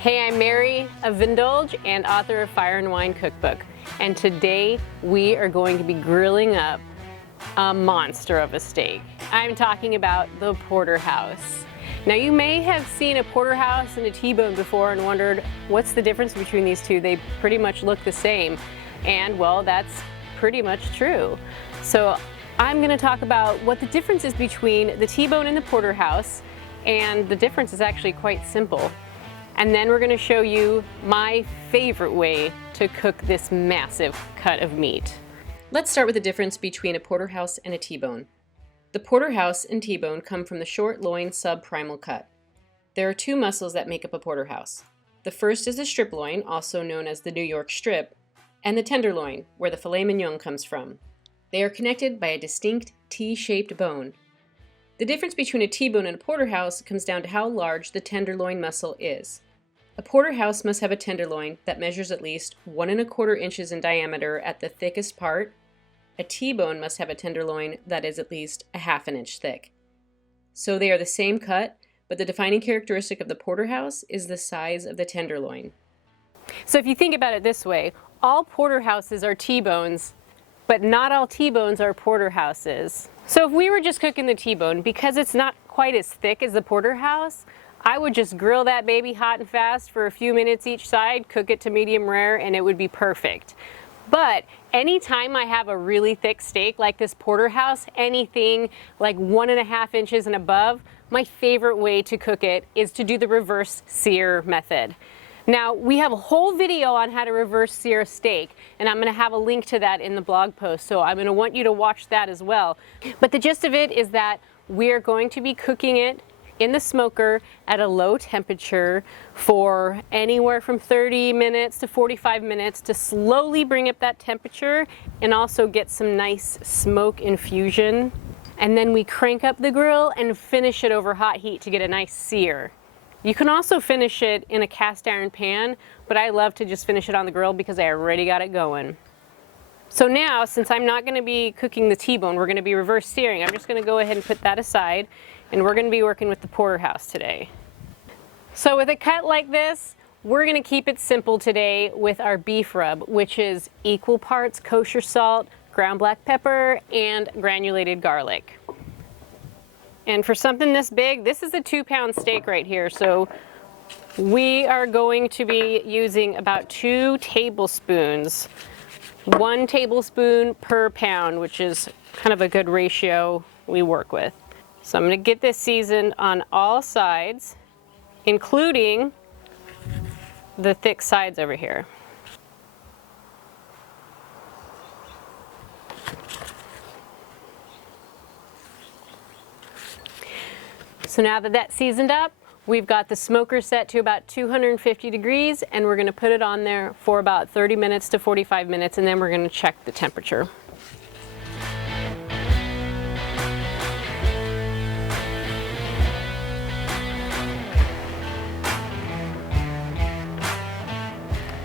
Hey, I'm Mary, a Vindulge and author of Fire and Wine Cookbook, and today we are going to be grilling up a monster of a steak. I'm talking about the porterhouse. Now, you may have seen a porterhouse and a T-bone before and wondered, what's the difference between these two? They pretty much look the same, and well, that's pretty much true. So I'm going to talk about what the difference is between the T-bone and the porterhouse, and the difference is actually quite simple. And then we're going to show you my favorite way to cook this massive cut of meat. Let's start with the difference between a porterhouse and a T-bone. The porterhouse and T-bone come from the short loin subprimal cut. There are two muscles that make up a porterhouse. The first is the strip loin, also known as the New York strip, and the tenderloin, where the filet mignon comes from. They are connected by a distinct T-shaped bone. The difference between a T-bone and a porterhouse comes down to how large the tenderloin muscle is. A porterhouse must have a tenderloin that measures at least 1¼ inches in diameter at the thickest part. A T-bone must have a tenderloin that is at least ½ inch thick. So they are the same cut, but the defining characteristic of the porterhouse is the size of the tenderloin. So if you think about it this way, all porterhouses are T-bones, but not all T-bones are porterhouses. So if we were just cooking the T-bone, because it's not quite as thick as the porterhouse, I would just grill that baby hot and fast for a few minutes each side, cook it to medium rare, and it would be perfect. But anytime I have a really thick steak like this porterhouse, anything like 1½ inches and above, my favorite way to cook it is to do the reverse sear method. Now, we have a whole video on how to reverse sear a steak, and I'm going to have a link to that in the blog post, so I'm going to want you to watch that as well. But the gist of it is that we're going to be cooking it in the smoker at a low temperature for anywhere from 30 minutes to 45 minutes to slowly bring up that temperature and also get some nice smoke infusion. And then we crank up the grill and finish it over hot heat to get a nice sear. You can also finish it in a cast iron pan, but I love to just finish it on the grill because I already got it going. So now, since I'm not going to be cooking the T-bone, we're going to be reverse searing. I'm just going to go ahead and put that aside, and we're going to be working with the porterhouse today. So with a cut like this, we're going to keep it simple today with our beef rub, which is equal parts kosher salt, ground black pepper, and granulated garlic. And for something this big, this is a 2-pound steak right here, so we are going to be using about 2 tablespoons. 1 tablespoon per pound, which is kind of a good ratio we work with. So I'm going to get this seasoned on all sides, including the thick sides over here. So now that that's seasoned up, we've got the smoker set to about 250 degrees, and we're going to put it on there for about 30 minutes to 45 minutes, and then we're going to check the temperature.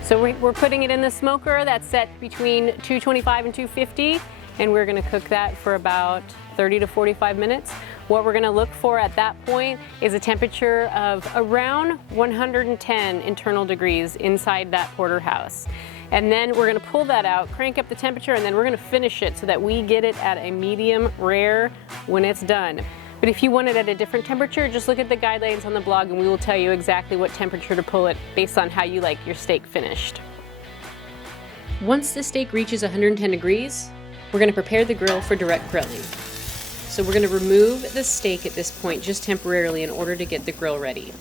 So we're putting it in the smoker that's set between 225 and 250, and we're going to cook that for about 30 to 45 minutes. What we're going to look for at that point is a temperature of around 110 internal degrees inside that porterhouse. And then we're going to pull that out, crank up the temperature, and then we're going to finish it so that we get it at a medium rare when it's done. But if you want it at a different temperature, just look at the guidelines on the blog and we will tell you exactly what temperature to pull it based on how you like your steak finished. Once the steak reaches 110 degrees, we're going to prepare the grill for direct grilling. So we're going to remove the steak at this point just temporarily in order to get the grill ready.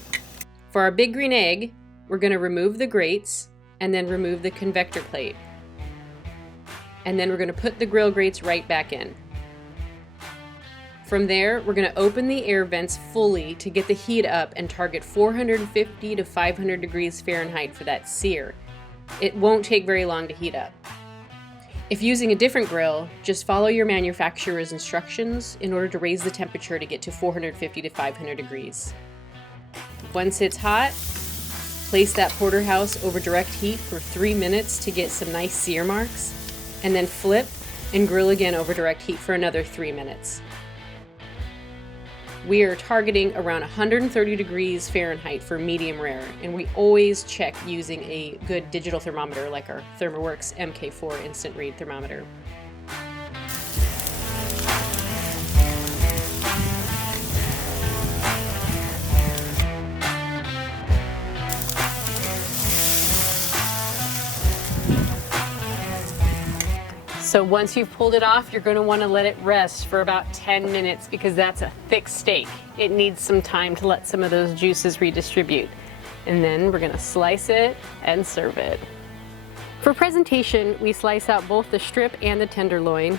For our big green egg, we're going to remove the grates and then remove the convector plate. And then we're going to put the grill grates right back in. From there, we're going to open the air vents fully to get the heat up and target 450 to 500 degrees Fahrenheit for that sear. It won't take very long to heat up. If using a different grill, just follow your manufacturer's instructions in order to raise the temperature to get to 450 to 500 degrees. Once it's hot, place that porterhouse over direct heat for 3 minutes to get some nice sear marks, and then flip and grill again over direct heat for another 3 minutes. We are targeting around 130 degrees Fahrenheit for medium rare, and we always check using a good digital thermometer like our ThermoWorks MK4 instant read thermometer. So once you've pulled it off, you're going to want to let it rest for about 10 minutes because that's a thick steak. It needs some time to let some of those juices redistribute. And then we're going to slice it and serve it. For presentation, we slice out both the strip and the tenderloin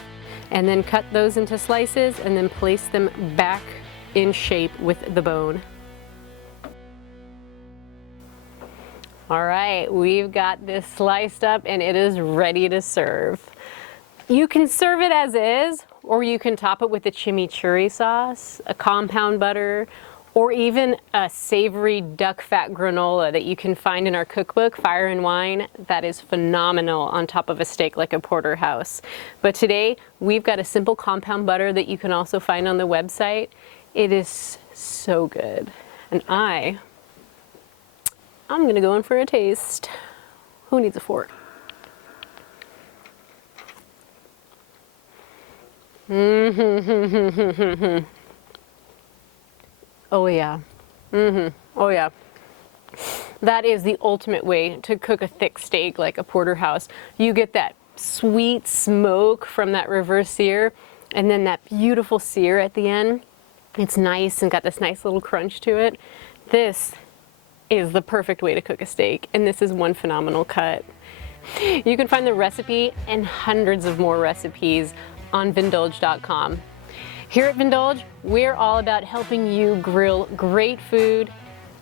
and then cut those into slices and then place them back in shape with the bone. All right, we've got this sliced up and it is ready to serve. You can serve it as is, or you can top it with a chimichurri sauce, a compound butter, or even a savory duck fat granola that you can find in our cookbook, Fire and Wine. That is phenomenal on top of a steak like a porterhouse. But today, we've got a simple compound butter that you can also find on the website. It is so good. And I'm gonna go in for a taste. Who needs a fork? Oh yeah. Oh yeah. That is the ultimate way to cook a thick steak like a porterhouse. You get that sweet smoke from that reverse sear and then that beautiful sear at the end. It's nice and got this nice little crunch to it. This is the perfect way to cook a steak, and this is one phenomenal cut. You can find the recipe and hundreds of more recipes on Vindulge.com. Here at Vindulge, we're all about helping you grill great food,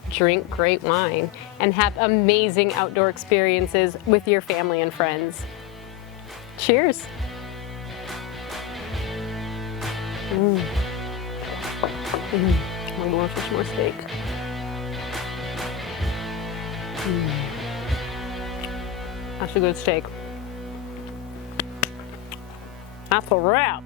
drink great wine, and have amazing outdoor experiences with your family and friends. Cheers. I'm going for some more steak. That's a good steak. That's a wrap.